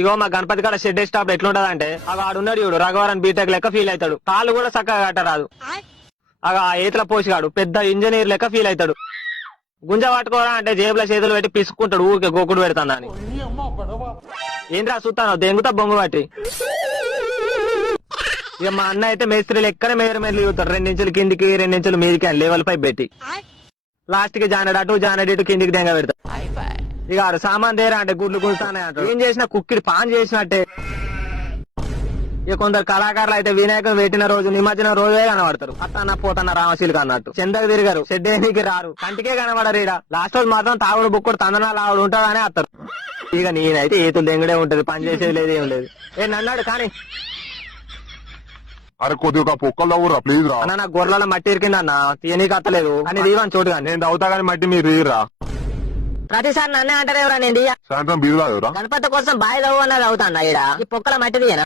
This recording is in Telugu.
ఇగో మా గణపతి కాడ షెడ్ స్టాప్ ఎట్లుంటది అంటే ఆడున్నాడు చూడు రఘువరన్ బీటెక్ లెక్క ఫీల్ అవుతాడు. కాళ్ళు కూడా చక్కగా కట్టరాదు. ఆ ఈతల పోసిగాడు పెద్ద ఇంజనీర్ లెక్క ఫీల్ అవుతాడు. గుంజ పట్టుకోరా అంటే జేబులో చేతులు పెట్టి పిసుకుంటాడు. ఊరికే గోకుడు పెడతానని. ఏంద్రా చూస్తాను దెంగుతా బొంగు పట్టి. ఇక మా అన్న అయితే మేస్త్రీలు ఎక్కడే మెజర్మెంట్లు చూస్తాడు. 2 ఇంచులు కిందికి 2 ఇంచులు మీదికి అని లెవెల్ పై పెట్టి లాస్ట్ కి జానడు అటు జానడు ఇటు కిందికి దెంగ పెడతాడు. ఇక సామాన్ దేరా అంటే గుడ్లు గుంజుతానే అంటాడు. ఏం చేసినా కుక్కిడి పాన్ చేసినట్టే. ఇక కొందరు కళాకారులు అయితే వినాయకుని పెట్టిన రోజు నిమజ్జనం రోజే కనబడతారు. అత్తన్న పోతన్న రామశీలకు అన్నట్టు చెందకు తిరిగారు. షెడ్డేనికి రారు. కంటికే కనబడరు. ఈడ లాస్ట్ రోజు మాత్రం తాగుడు బుక్కుడు తందనాలు ఆవిడ ఉంటాగానే వస్తారు. ఇక నేనైతే ఏతులు దెంగడే ఉంటది. పని చేసేది లేదు ఏం లేదు. నన్నాడు కానీ అరే కొద్దిగా పొక్కలు తవ్వురా ప్లీజ్ రా. అన్న నాకు గొర్రెల మట్టి ఇరికింది అన్న తీయనీకి అత్తలేదు అని దీవని చోటు కానీ నేను తవ్వుతా గానీ మట్టి మీరు రీరా. ప్రతిసారి నన్నే అంటారు ఎవరా నేను సాయంత్రం బీరు రాదురా. గణపతి కోసం బాయ్ తవ్వు అన్నది అవుతాను ఈడ ఈ పొక్కల మట్టి తీయనా